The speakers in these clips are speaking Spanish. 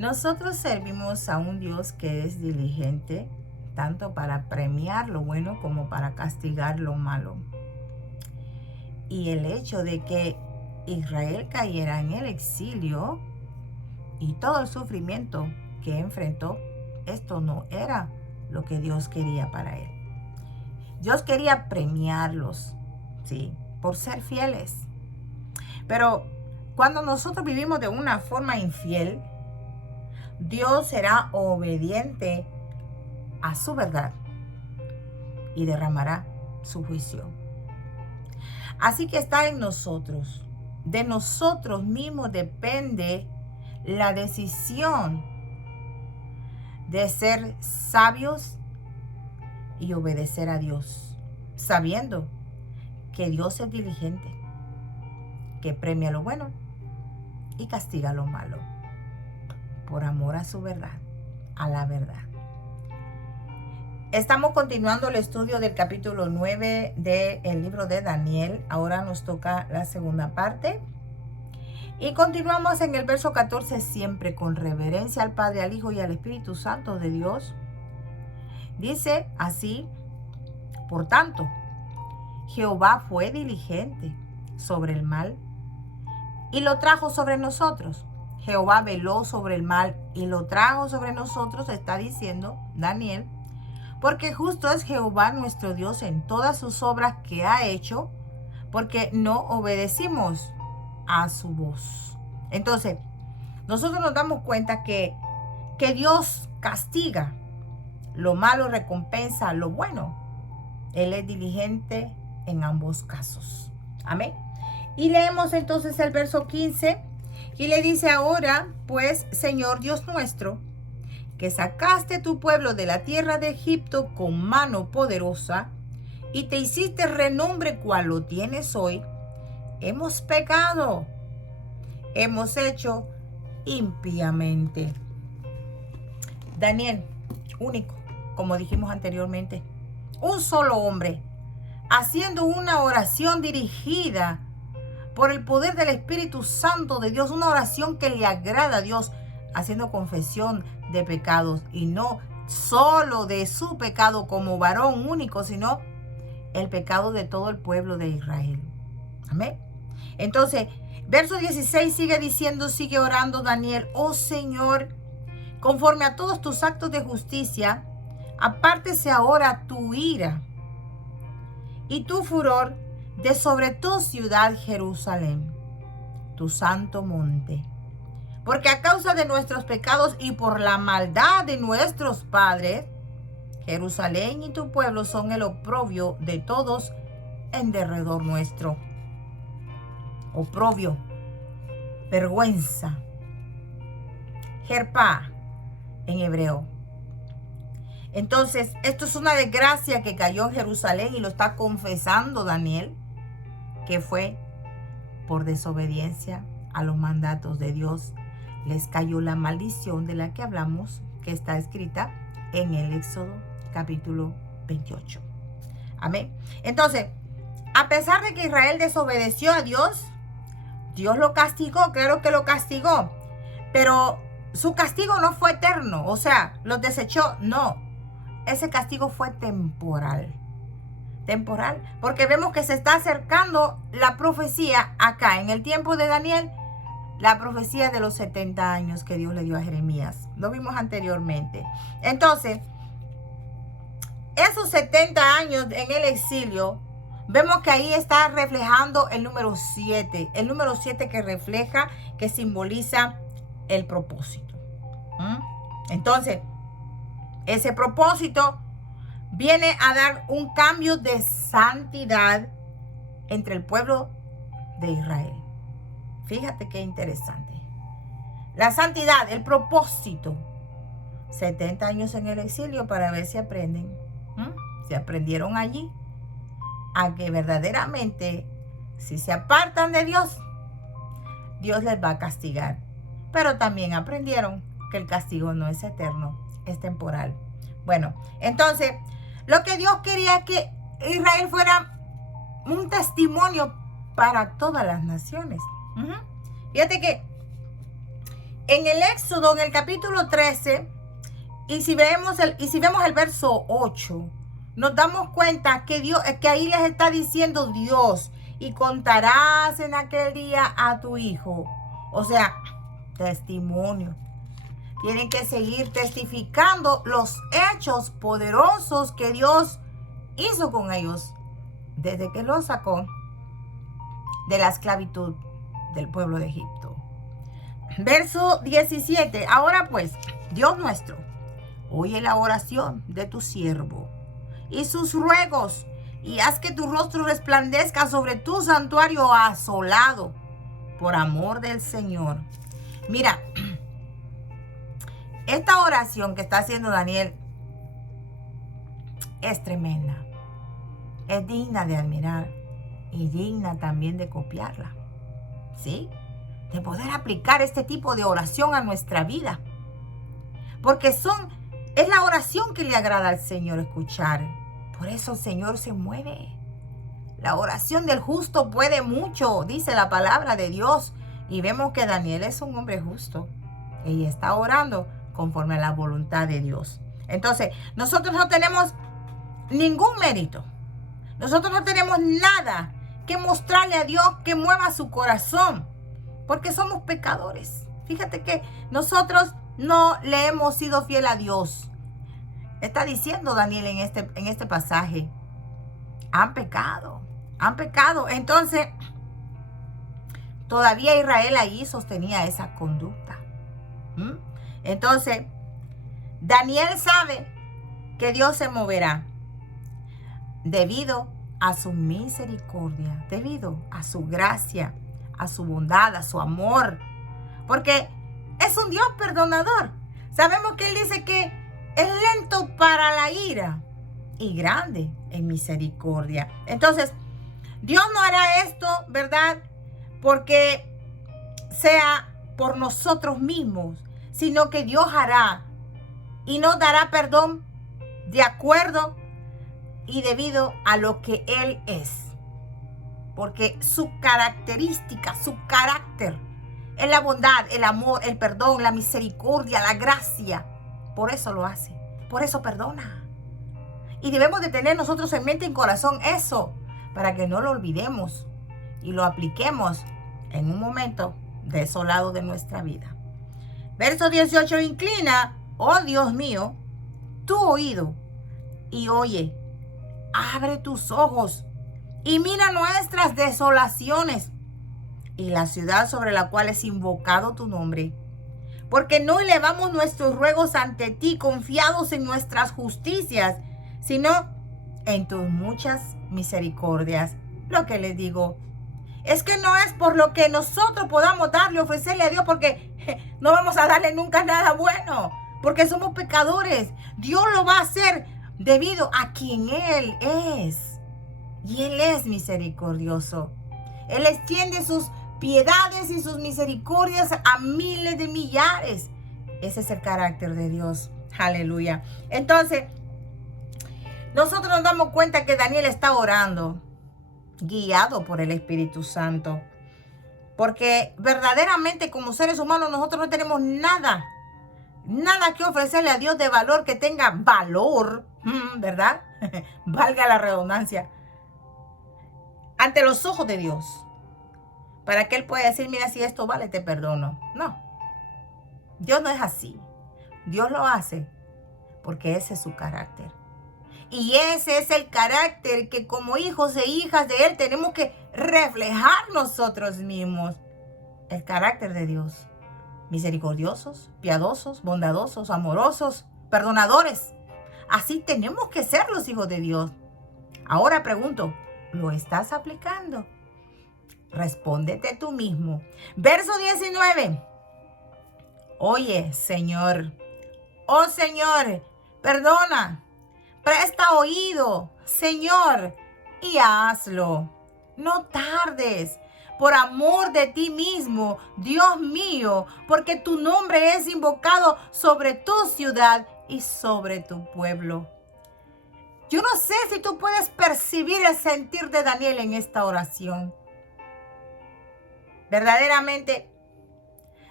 Nosotros servimos a un Dios que es diligente, tanto para premiar lo bueno como para castigar lo malo. Y el hecho de que Israel cayera en el exilio y todo el sufrimiento que enfrentó, esto no era lo que Dios quería para él. Dios quería premiarlos, ¿sí?, por ser fieles. Pero cuando nosotros vivimos de una forma infiel, Dios será obediente a su verdad y derramará su juicio. Así que está en nosotros. De nosotros mismos depende la decisión de ser sabios y obedecer a Dios, sabiendo que Dios es diligente, que premia lo bueno y castiga lo malo, por amor a su verdad, a la verdad. Estamos continuando el estudio del capítulo 9 del libro de Daniel. Ahora nos toca la segunda parte. Y continuamos en el verso 14, siempre con reverencia al Padre, al Hijo y al Espíritu Santo de Dios. Dice así: por tanto, Jehová fue diligente sobre el mal y lo trajo sobre nosotros. Jehová veló sobre el mal y lo trajo sobre nosotros, está diciendo Daniel, porque justo es Jehová nuestro Dios en todas sus obras que ha hecho, porque no obedecimos a su voz. Entonces, nosotros nos damos cuenta que Dios castiga lo malo, recompensa lo bueno. Él es diligente en ambos casos. Amén. Y leemos entonces el verso 15 y le dice: ahora pues, Señor Dios nuestro, que sacaste tu pueblo de la tierra de Egipto con mano poderosa y te hiciste renombre cual lo tienes hoy, hemos pecado, hemos hecho impíamente. Daniel, único, como dijimos anteriormente, un solo hombre, haciendo una oración dirigida por el poder del Espíritu Santo de Dios, una oración que le agrada a Dios, haciendo confesión de pecados, y no solo de su pecado como varón único, sino el pecado de todo el pueblo de Israel. Amén. Entonces, verso 16 sigue diciendo, sigue orando Daniel: oh Señor, conforme a todos tus actos de justicia, apártese ahora tu ira y tu furor de sobre tu ciudad Jerusalén, tu santo monte. Porque a causa de nuestros pecados y por la maldad de nuestros padres, Jerusalén y tu pueblo son el oprobio de todos en derredor nuestro. Oprobio, vergüenza, jerpa en hebreo. Entonces, esto es una desgracia que cayó en Jerusalén, y lo está confesando Daniel, que fue por desobediencia a los mandatos de Dios. Les cayó la maldición de la que hablamos, que está escrita en el Éxodo capítulo 28. Amén. Entonces, a pesar de que Israel desobedeció a Dios, Dios lo castigó, claro que lo castigó, pero su castigo no fue eterno, o sea, los desechó, no. Ese castigo fue temporal. Temporal, porque vemos que se está acercando la profecía acá, en el tiempo de Daniel, la profecía de los 70 años que Dios le dio a Jeremías. Lo vimos anteriormente. Entonces, esos 70 años en el exilio, vemos que ahí está reflejando el número 7. El número 7 que refleja, que simboliza el propósito. Entonces, ese propósito viene a dar un cambio de santidad entre el pueblo de Israel. Fíjate qué interesante. La santidad, el propósito. 70 años en el exilio para ver si aprenden. Si aprendieron allí a que verdaderamente, si se apartan de Dios, Dios les va a castigar. Pero también aprendieron que el castigo no es eterno, es temporal. Bueno, entonces, lo que Dios quería es que Israel fuera un testimonio para todas las naciones. Fíjate que en el Éxodo, en el capítulo 13, y si vemos el verso 8, nos damos cuenta que ahí les está diciendo Dios, y contarás en aquel día a tu hijo. O sea, testimonio. Tienen que seguir testificando los hechos poderosos que Dios hizo con ellos desde que los sacó de la esclavitud del pueblo de Egipto. Verso 17. Ahora pues, Dios nuestro, oye la oración de tu siervo y sus ruegos, y haz que tu rostro resplandezca sobre tu santuario asolado, por amor del Señor. Mira, esta oración que está haciendo Daniel es tremenda. Es digna de admirar y digna también de copiarla. ¿Sí? De poder aplicar este tipo de oración a nuestra vida. Porque es la oración que le agrada al Señor escuchar. Por eso el Señor se mueve. La oración del justo puede mucho, dice la palabra de Dios. Y vemos que Daniel es un hombre justo. Y está orando conforme a la voluntad de Dios. Entonces, nosotros no tenemos ningún mérito. Nosotros no tenemos nada que mostrarle a Dios que mueva su corazón. Porque somos pecadores. Fíjate que nosotros no le hemos sido fiel a Dios. Está diciendo Daniel en este pasaje. Han pecado. Han pecado. Entonces, todavía Israel ahí sostenía esa conducta. Entonces, Daniel sabe que Dios se moverá debido a su misericordia, debido a su gracia, a su bondad, a su amor, porque es un Dios perdonador. Sabemos que Él dice que es lento para la ira y grande en misericordia. Entonces, Dios no hará esto, ¿verdad?, porque sea por nosotros mismos, sino que Dios hará y nos dará perdón de acuerdo y debido a lo que Él es. Porque su característica, su carácter es la bondad, el amor, el perdón, la misericordia, la gracia. Por eso lo hace, por eso perdona. Y debemos de tener nosotros en mente y en corazón eso, para que no lo olvidemos y lo apliquemos en un momento desolado de nuestra vida. Verso 18, inclina, oh Dios mío, tu oído y oye, abre tus ojos y mira nuestras desolaciones y la ciudad sobre la cual es invocado tu nombre. Porque no elevamos nuestros ruegos ante ti confiados en nuestras justicias, sino en tus muchas misericordias. Lo que les digo es que no es por lo que nosotros podamos darle, ofrecerle a Dios, porque no vamos a darle nunca nada bueno, porque somos pecadores. Dios lo va a hacer debido a quien Él es. Y Él es misericordioso. Él extiende sus piedades y sus misericordias a miles de millares. Ese es el carácter de Dios. Aleluya. Entonces, nosotros nos damos cuenta que Daniel está orando, guiado por el Espíritu Santo. Porque verdaderamente como seres humanos nosotros no tenemos nada que ofrecerle a Dios de valor, que tenga valor, ¿verdad? Valga la redundancia. Ante los ojos de Dios. Para que Él pueda decir, mira, si esto vale, te perdono. No. Dios no es así. Dios lo hace porque ese es su carácter. Y ese es el carácter que como hijos e hijas de Él tenemos que reflejar nosotros mismos. El carácter de Dios. Misericordiosos, piadosos, bondadosos, amorosos, perdonadores. Así tenemos que ser los hijos de Dios. Ahora pregunto, ¿lo estás aplicando? Respóndete tú mismo. Verso 19. Oye, Señor. Oh, Señor, perdona. Presta oído, Señor, y hazlo. No tardes. Por amor de ti mismo, Dios mío, porque tu nombre es invocado sobre tu ciudad y sobre tu pueblo. Yo no sé si tú puedes percibir el sentir de Daniel en esta oración. Verdaderamente,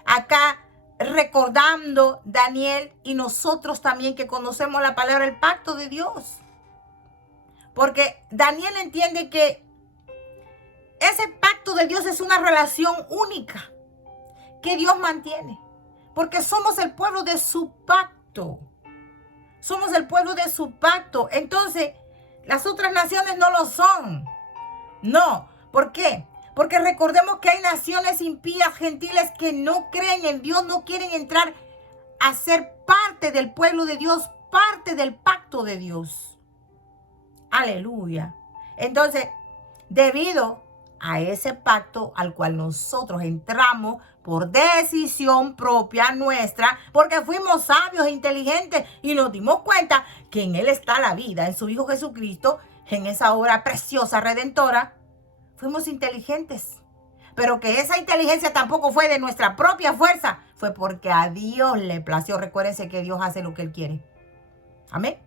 acá recordando, Daniel, y nosotros también que conocemos la palabra, el pacto de Dios. Porque Daniel entiende que ese pacto de Dios es una relación única que Dios mantiene. Porque somos el pueblo de su pacto. Somos el pueblo de su pacto. Entonces, las otras naciones no lo son. No. ¿Por qué? Porque recordemos que hay naciones impías, gentiles, que no creen en Dios, no quieren entrar a ser parte del pueblo de Dios, parte del pacto de Dios. Aleluya. Entonces, debido a ese pacto al cual nosotros entramos por decisión propia nuestra, porque fuimos sabios e inteligentes y nos dimos cuenta que en Él está la vida, en su Hijo Jesucristo, en esa obra preciosa, redentora, fuimos inteligentes. Pero que esa inteligencia tampoco fue de nuestra propia fuerza, fue porque a Dios le plació. Recuérdense que Dios hace lo que Él quiere. Amén.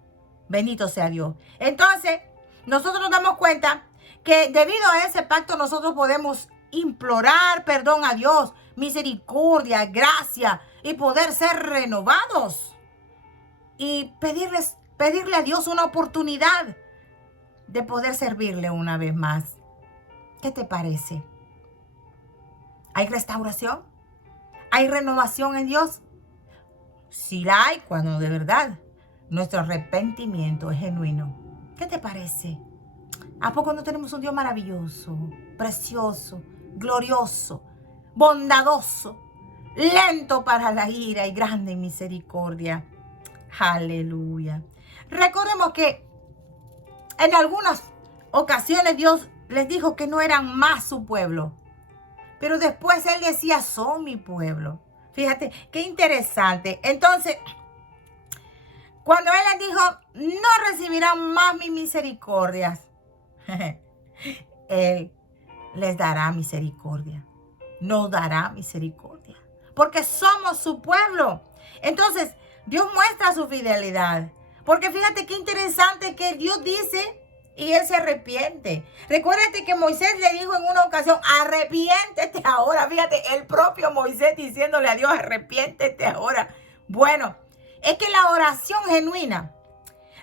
Bendito sea Dios. Entonces, nosotros nos damos cuenta que debido a ese pacto nosotros podemos implorar perdón a Dios, misericordia, gracia y poder ser renovados. Y pedirle a Dios una oportunidad de poder servirle una vez más. ¿Qué te parece? ¿Hay restauración? ¿Hay renovación en Dios? Sí la hay cuando de verdad nuestro arrepentimiento es genuino. ¿Qué te parece? ¿A poco no tenemos un Dios maravilloso, precioso, glorioso, bondadoso, lento para la ira y grande en misericordia? Aleluya. Recordemos que en algunas ocasiones Dios les dijo que no eran más su pueblo, pero después Él decía, son mi pueblo. Fíjate, qué interesante. Entonces, cuando Él les dijo, no recibirán más mis misericordias, Él les dará misericordia. Nos dará misericordia. Porque somos su pueblo. Entonces, Dios muestra su fidelidad. Porque fíjate qué interesante que Dios dice y Él se arrepiente. Recuérdate que Moisés le dijo en una ocasión, arrepiéntete ahora. Fíjate, el propio Moisés diciéndole a Dios, arrepiéntete ahora. Bueno, es que la oración genuina,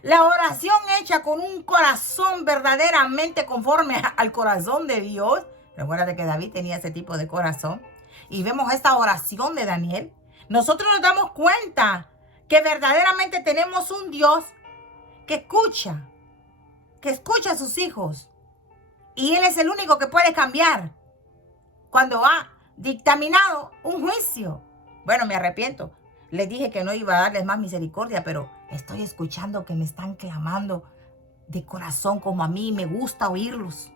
la oración hecha con un corazón verdaderamente conforme al corazón de Dios. Recuérdate que David tenía ese tipo de corazón. Y vemos esta oración de Daniel. Nosotros nos damos cuenta que verdaderamente tenemos un Dios que escucha a sus hijos. Y Él es el único que puede cambiar cuando ha dictaminado un juicio. Bueno, me arrepiento. Les dije que no iba a darles más misericordia, pero estoy escuchando que me están clamando de corazón como a mí me gusta oírlos.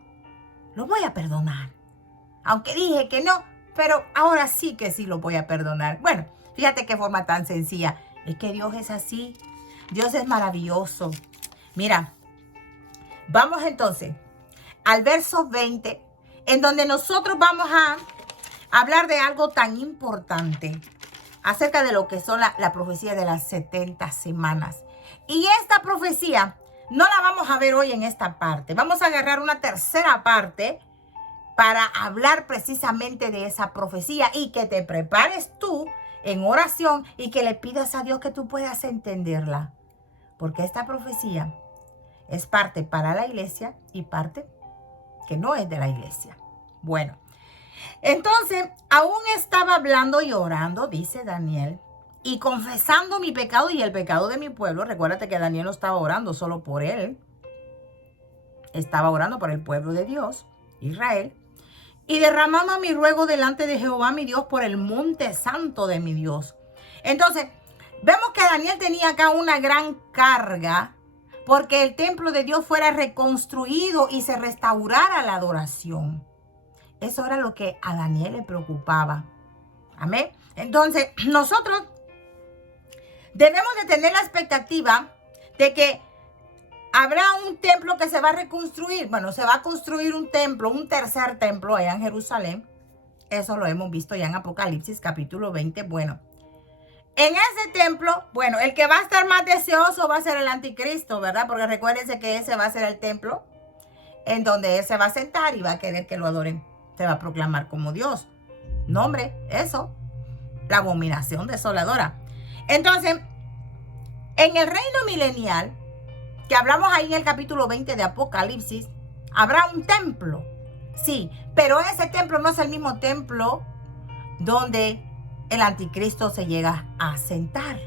Los voy a perdonar. Aunque dije que no, pero ahora sí que sí los voy a perdonar. Bueno, fíjate qué forma tan sencilla. Es que Dios es así. Dios es maravilloso. Mira, vamos entonces al verso 20, en donde nosotros vamos a hablar de algo tan importante acerca de lo que son la profecía de las 70 semanas. Y esta profecía no la vamos a ver hoy en esta parte. Vamos a agarrar una tercera parte para hablar precisamente de esa profecía y que te prepares tú en oración y que le pidas a Dios que tú puedas entenderla. Porque esta profecía es parte para la iglesia y parte que no es de la iglesia. Bueno, entonces aún estaba hablando y orando, dice Daniel, y confesando mi pecado y el pecado de mi pueblo. Recuérdate que Daniel no estaba orando solo por él. Estaba orando por el pueblo de Dios, Israel. Y derramando mi ruego delante de Jehová mi Dios por el monte santo de mi Dios. Entonces, vemos que Daniel tenía acá una gran carga porque el templo de Dios fuera reconstruido y se restaurara la adoración. Eso era lo que a Daniel le preocupaba. Amén. Entonces, nosotros debemos de tener la expectativa de que habrá un templo que se va a reconstruir. Bueno, se va a construir un templo, un tercer templo allá en Jerusalén. Eso lo hemos visto ya en Apocalipsis capítulo 20. Bueno, en ese templo, bueno, el que va a estar más deseoso va a ser el anticristo, ¿verdad? Porque recuérdense que ese va a ser el templo en donde él se va a sentar y va a querer que lo adoren. Se va a proclamar como Dios. No, hombre, eso. la abominación desoladora. Entonces, en el reino milenial, que hablamos ahí en el capítulo 20 de Apocalipsis, habrá un templo. Sí, pero ese templo no es el mismo templo donde el anticristo se llega a sentar.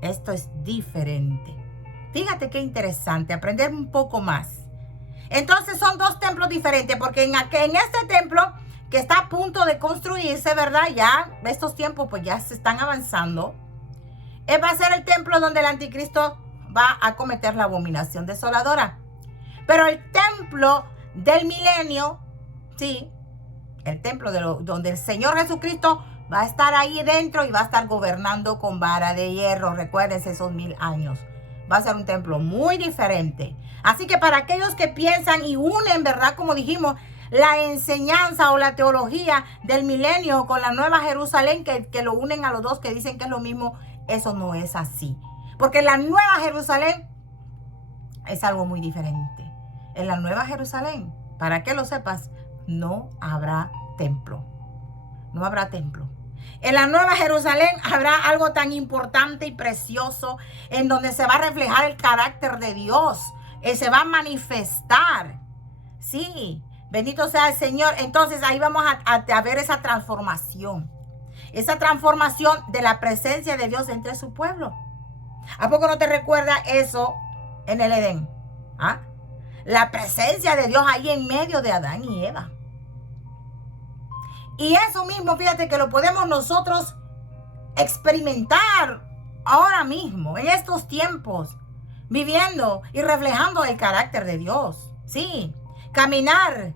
Esto es diferente. Fíjate qué interesante, aprender un poco más. Entonces son dos templos diferentes, porque en este templo que está a punto de construirse, ¿verdad? Ya estos tiempos pues ya se están avanzando. Va a ser el templo donde el anticristo va a cometer la abominación desoladora. Pero el templo del milenio, sí, el templo donde el Señor Jesucristo va a estar ahí dentro y va a estar gobernando con vara de hierro. Recuérdense esos 1000 años. Va a ser un templo muy diferente. Así que para aquellos que piensan y unen, ¿verdad? Como dijimos, la enseñanza o la teología del milenio con la Nueva Jerusalén, que lo unen a los dos, que dicen que es lo mismo, eso no es así. Porque la Nueva Jerusalén es algo muy diferente. En la Nueva Jerusalén, para que lo sepas, no habrá templo. No habrá templo. En la Nueva Jerusalén habrá algo tan importante y precioso en donde se va a reflejar el carácter de Dios. Se va a manifestar. Sí, bendito sea el Señor. Entonces ahí vamos a ver esa transformación. Esa transformación de la presencia de Dios entre su pueblo. ¿A poco no te recuerda eso en el Edén? ¿Ah? La presencia de Dios ahí en medio de Adán y Eva. Y eso mismo, fíjate que lo podemos nosotros experimentar ahora mismo, en estos tiempos, viviendo y reflejando el carácter de Dios. Sí, caminar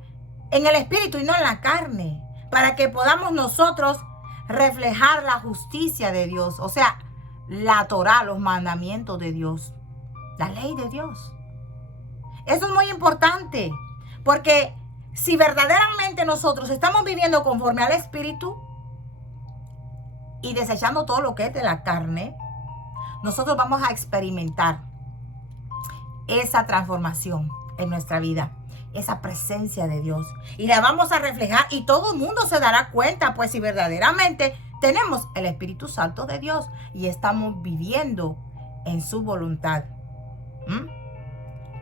en el espíritu y no en la carne, para que podamos nosotros reflejar la justicia de Dios, o sea, la Torá, los mandamientos de Dios, la ley de Dios. Eso es muy importante, porque si verdaderamente nosotros estamos viviendo conforme al Espíritu y desechando todo lo que es de la carne, nosotros vamos a experimentar esa transformación en nuestra vida, esa presencia de Dios. Y la vamos a reflejar y todo el mundo se dará cuenta, pues si verdaderamente tenemos el Espíritu Santo de Dios y estamos viviendo en su voluntad.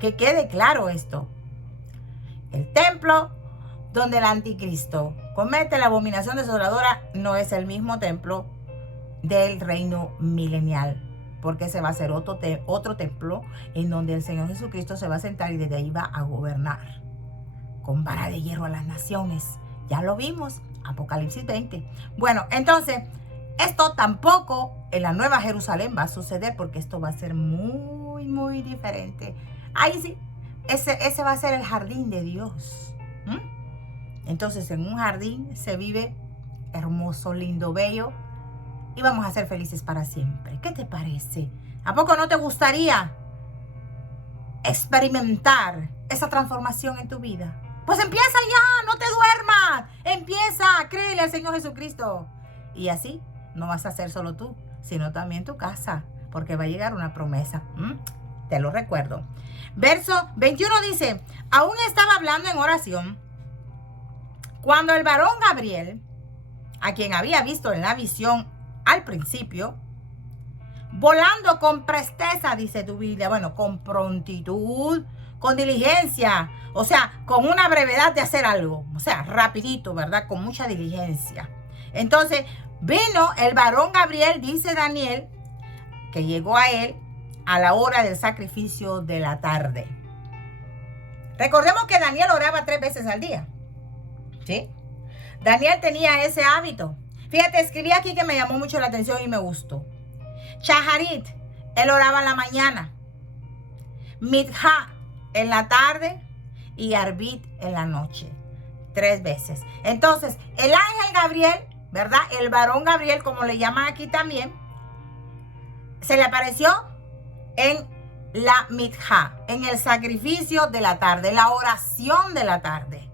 Que quede claro esto. El templo donde el anticristo comete la abominación desoladora no es el mismo templo del reino milenial, porque ese va a ser otro templo en donde el Señor Jesucristo se va a sentar y desde ahí va a gobernar con vara de hierro a las naciones. Ya lo vimos, Apocalipsis 20. Bueno, entonces, esto tampoco en la Nueva Jerusalén va a suceder, porque esto va a ser muy, muy diferente. Ahí sí, ese va a ser el jardín de Dios. Entonces, en un jardín se vive hermoso, lindo, bello, y vamos a ser felices para siempre. ¿Qué te parece? ¿A poco no te gustaría experimentar esa transformación en tu vida? Pues empieza ya, no te duermas. Empieza, créele al Señor Jesucristo. Y así no vas a ser solo tú, sino también tu casa, porque va a llegar una promesa. Te lo recuerdo. Verso 21 dice: aún estaba hablando en oración cuando el varón Gabriel, a quien había visto en la visión al principio, volando con presteza, dice tu Biblia, bueno, con prontitud, con diligencia, o sea, con una brevedad de hacer algo, o sea, rapidito, ¿verdad? Con mucha diligencia. Entonces, vino el varón Gabriel, dice Daniel, que llegó a él a la hora del sacrificio de la tarde. Recordemos que Daniel oraba 3 veces al día. ¿Sí? Daniel tenía ese hábito. Fíjate, escribí aquí que me llamó mucho la atención y me gustó. Shaharit, él oraba en la mañana. Midha, en la tarde. Y Arbit, en la noche. 3 veces. Entonces, el ángel Gabriel, ¿verdad? El varón Gabriel, como le llaman aquí también, se le apareció en la Midha, en el sacrificio de la tarde, la oración de la tarde.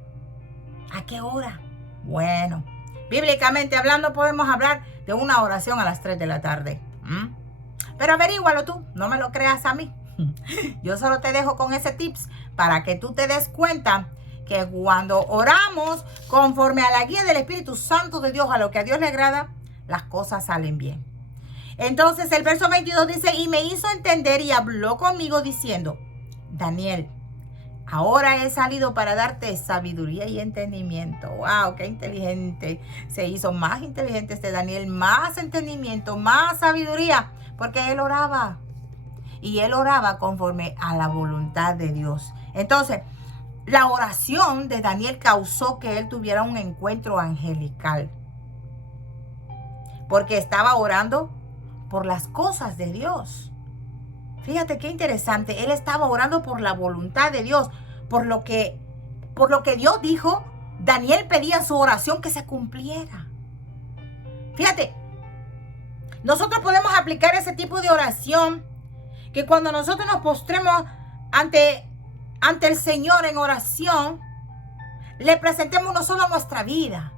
¿A qué hora? Bueno, bíblicamente hablando podemos hablar de una oración a las 3 de la tarde. Pero averígualo tú, no me lo creas a mí. Yo solo te dejo con ese tips para que tú te des cuenta que cuando oramos conforme a la guía del Espíritu Santo de Dios, a lo que a Dios le agrada, las cosas salen bien. Entonces el verso 22 dice, y me hizo entender y habló conmigo diciendo, Daniel, ahora he salido para darte sabiduría y entendimiento. ¡Wow! ¡Qué inteligente! Se hizo más inteligente este Daniel, más entendimiento, más sabiduría, porque él oraba. Y él oraba conforme a la voluntad de Dios. Entonces, la oración de Daniel causó que él tuviera un encuentro angelical. Porque estaba orando por las cosas de Dios. Fíjate qué interesante. Él estaba orando por la voluntad de Dios. Por lo que Dios dijo, Daniel pedía su oración que se cumpliera. Fíjate, nosotros podemos aplicar ese tipo de oración que cuando nosotros nos postremos ante el Señor en oración, le presentemos no solo nuestra vida,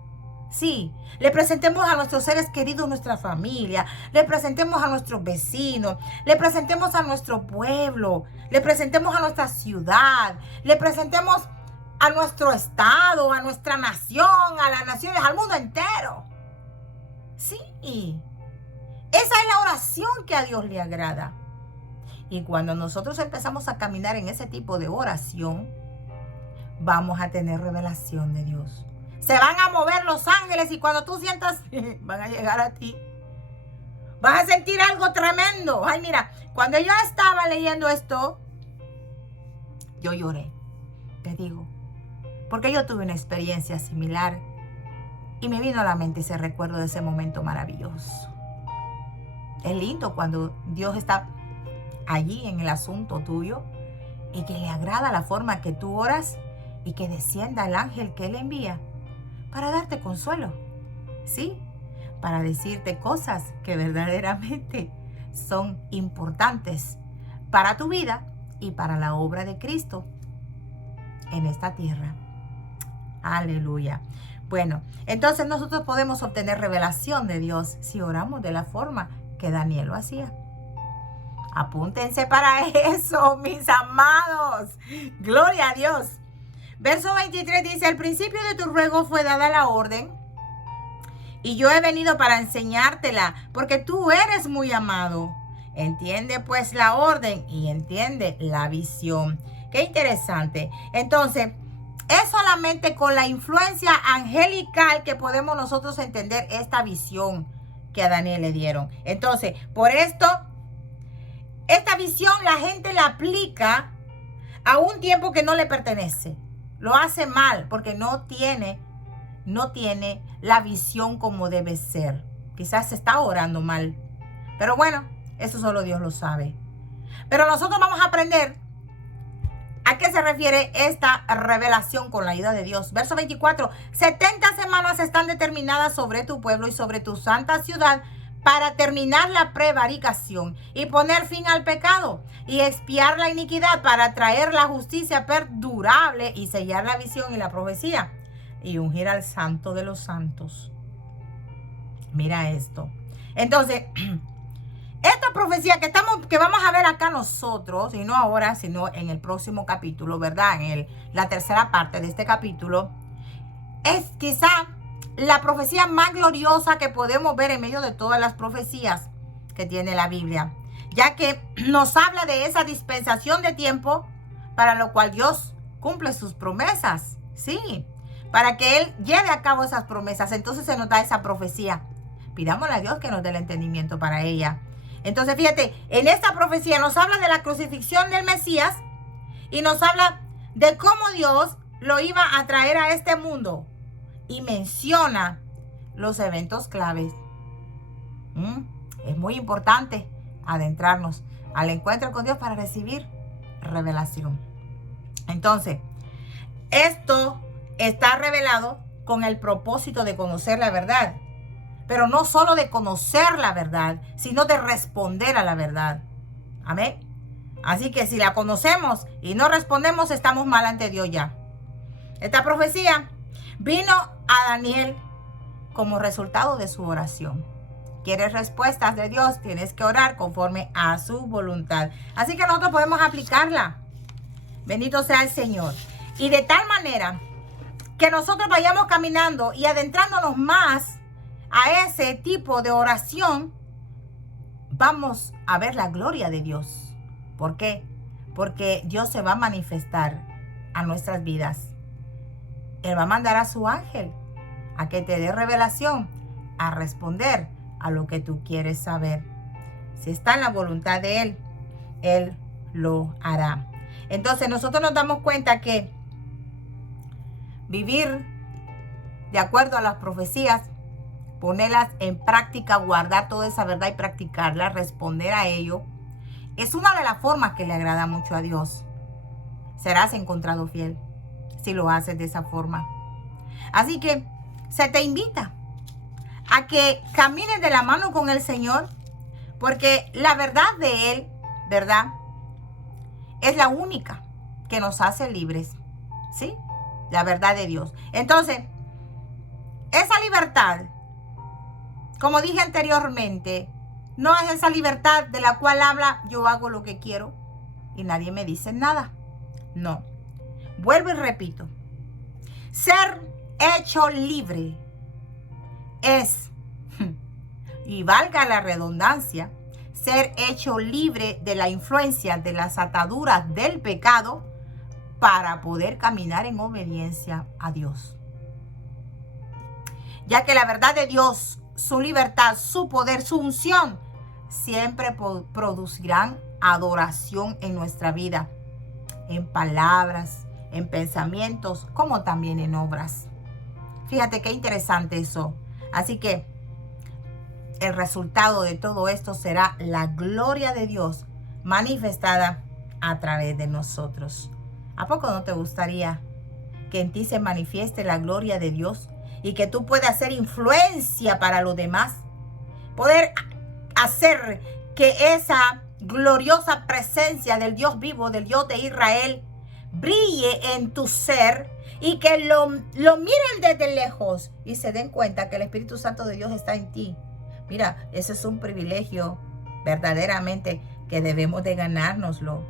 sí, le presentemos a nuestros seres queridos, nuestra familia, le presentemos a nuestros vecinos, le presentemos a nuestro pueblo, le presentemos a nuestra ciudad, le presentemos a nuestro estado, a nuestra nación, a las naciones, al mundo entero. Sí, esa es la oración que a Dios le agrada. Y cuando nosotros empezamos a caminar en ese tipo de oración, vamos a tener revelación de Dios. Se van a mover los ángeles y cuando tú sientas, van a llegar a ti. Vas a sentir algo tremendo. Ay, mira, cuando yo estaba leyendo esto, yo lloré, te digo, porque yo tuve una experiencia similar y me vino a la mente ese recuerdo de ese momento maravilloso. Es lindo cuando Dios está allí en el asunto tuyo y que le agrada la forma que tú oras y que descienda el ángel que Él envía para darte consuelo, ¿sí? Para decirte cosas que verdaderamente son importantes para tu vida y para la obra de Cristo en esta tierra. Aleluya. Bueno, entonces nosotros podemos obtener revelación de Dios si oramos de la forma que Daniel lo hacía. Apúntense para eso, mis amados. Gloria a Dios. Verso 23 dice, al principio de tu ruego fue dada la orden y yo he venido para enseñártela porque tú eres muy amado. Entiende pues la orden y entiende la visión. Qué interesante. Entonces, es solamente con la influencia angelical que podemos nosotros entender esta visión que a Daniel le dieron. Entonces, por esto, esta visión la gente la aplica a un tiempo que no le pertenece. Lo hace mal porque no tiene la visión como debe ser. Quizás se está orando mal. Pero bueno, eso solo Dios lo sabe. Pero nosotros vamos a aprender a qué se refiere esta revelación con la ayuda de Dios. Verso 24. 70 semanas están determinadas sobre tu pueblo y sobre tu santa ciudad para terminar la prevaricación y poner fin al pecado y expiar la iniquidad para traer la justicia perdurable y sellar la visión y la profecía y ungir al santo de los santos. Mira esto. Entonces, esta profecía que vamos a ver acá nosotros, y no ahora, sino en el próximo capítulo, ¿verdad? En la tercera parte de este capítulo, es quizá la profecía más gloriosa que podemos ver en medio de todas las profecías que tiene la Biblia, ya que nos habla de esa dispensación de tiempo para lo cual Dios cumple sus promesas, sí, para que Él lleve a cabo esas promesas. Entonces se nos da esa profecía. Pidámosle a Dios que nos dé el entendimiento para ella. Entonces fíjate, en esta profecía nos habla de la crucifixión del Mesías y nos habla de cómo Dios lo iba a traer a este mundo. Y menciona los eventos claves. Es muy importante adentrarnos al encuentro con Dios para recibir revelación. Entonces, esto está revelado con el propósito de conocer la verdad. Pero no solo de conocer la verdad, sino de responder a la verdad. Amén. Así que si la conocemos y no respondemos, estamos mal ante Dios ya. Esta profecía vino a Daniel como resultado de su oración. ¿Quieres respuestas de Dios? Tienes que orar conforme a su voluntad. Así que nosotros podemos aplicarla. Bendito sea el Señor. Y de tal manera que nosotros vayamos caminando y adentrándonos más a ese tipo de oración, vamos a ver la gloria de Dios. ¿Por qué? Porque Dios se va a manifestar a nuestras vidas. Él va a mandar a su ángel a que te dé revelación, a responder a lo que tú quieres saber. Si está en la voluntad de Él, Él lo hará. Entonces nosotros nos damos cuenta que vivir de acuerdo a las profecías, ponerlas en práctica, guardar toda esa verdad y practicarla, responder a ello, es una de las formas que le agrada mucho a Dios. Serás encontrado fiel si lo haces de esa forma. Así que se te invita a que camines de la mano con el Señor, porque la verdad de Él, ¿verdad?, es la única que nos hace libres, ¿sí? La verdad de Dios. Entonces, esa libertad, como dije anteriormente, no es esa libertad de la cual habla yo hago lo que quiero y nadie me dice nada. No. Vuelvo y repito. Ser hecho libre es, y valga la redundancia, ser hecho libre de la influencia de las ataduras del pecado para poder caminar en obediencia a Dios. Ya que la verdad de Dios, su libertad, su poder, su unción, siempre producirán adoración en nuestra vida, en palabras, en pensamientos, como también en obras. Fíjate qué interesante eso. Así que el resultado de todo esto será la gloria de Dios manifestada a través de nosotros. ¿A poco no te gustaría que en ti se manifieste la gloria de Dios y que tú puedas ser influencia para los demás? Poder hacer que esa gloriosa presencia del Dios vivo, del Dios de Israel, brille en tu ser y que lo miren desde lejos y se den cuenta que el Espíritu Santo de Dios está en ti. Mira, ese es un privilegio verdaderamente que debemos de ganárnoslo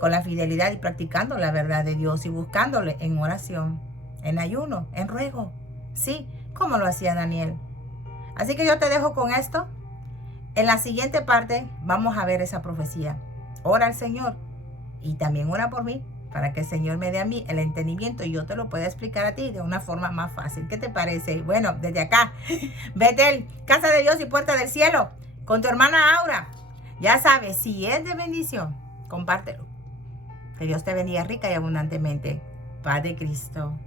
con la fidelidad y practicando la verdad de Dios y buscándole en oración, en ayuno, en ruego. Sí, como lo hacía Daniel. Así que yo te dejo con esto. En la siguiente parte vamos a ver esa profecía. Ora al Señor y también ora por mí para que el Señor me dé a mí el entendimiento y yo te lo pueda explicar a ti de una forma más fácil. ¿Qué te parece? Bueno, desde acá, Betel, Casa de Dios y Puerta del Cielo, con tu hermana Aura. Ya sabes, si es de bendición, compártelo. Que Dios te bendiga rica y abundantemente. Paz de Cristo.